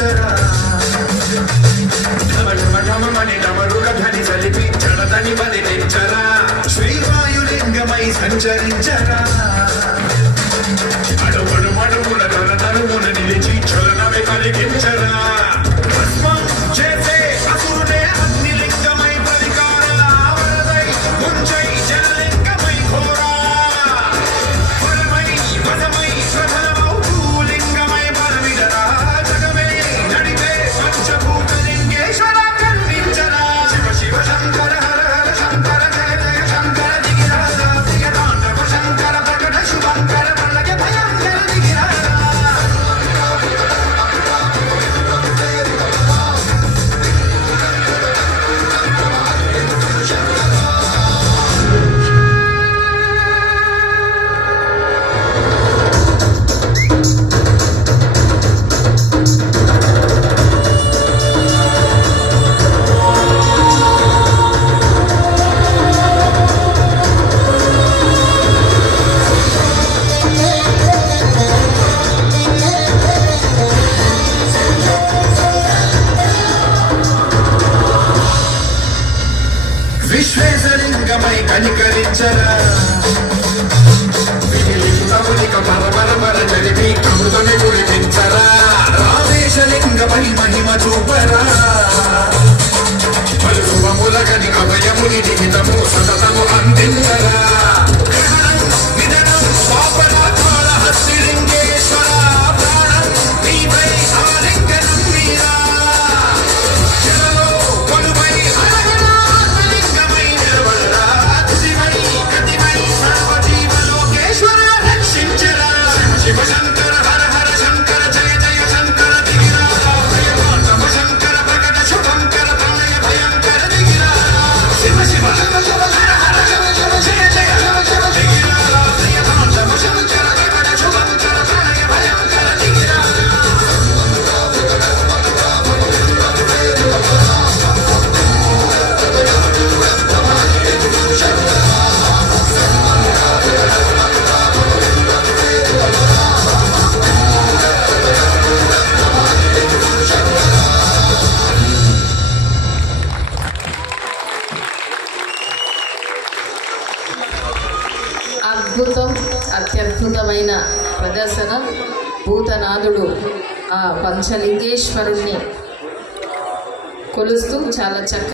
కనికరించరా ఢమఢమఢమమని డమరుక ధ్వని చలిపి జడదని బలించరా శ్రీవాయులింగమై సంచరించరా అడుగడుమడుగుల తరతరుమున నిలిచి చలనమే కలిగించరా భస్మం చేసే అసురునే అగ్నిలింగమై పరికార వరదై ముంచై జలలింగమై ఘోరా వరమై వదమై ప్రథమౌ భూలింగమై బలవిడరా జగమే నడిపే పంచభూతలింగేశ్వర కనిపించరా శివ శివ శంకర హర హర శంకర జయ జయ శంకర దిగిరాజా ప్రియ తాండవ శంకర ప్రకట శుభంకర ప్రళయ భయంకర దిగిరాజా విశ్వేశలింగమై కనికరించరా విలింగమునిక పరపరపర జరిపి అమృతమే కురిపించరా రామేశలింగమై మహిమ చూపరా పలు శుభములగని అభయముని నిహితము సతతము అందించరా నిధనం పాపరాకాల హస్తిలింగేశ్వర ప్రాణం నీపై ఆలింగనం మీరా జలలో కొలువై శివ శంకర హర హర శంకర జయ జయ శంకర దిగిరాజా ప్రియమాతమ శంకర ప్రకట శుభంకర ప్రళయ భయంకర దిగిరాజా శివ శివ హర హర జయ జయ దిగిరాజా ప్రియమాతమ శంకర ప్రకట శుభంకర ప్రళయ భయంకర దిగిరాజా అద్భుతం, అత్యద్భుతమైన ప్రదర్శన. భూతనాథుడు ఆ పంచలింగేశ్వరుణ్ణి కొలుస్తూ చాలా చక్కగా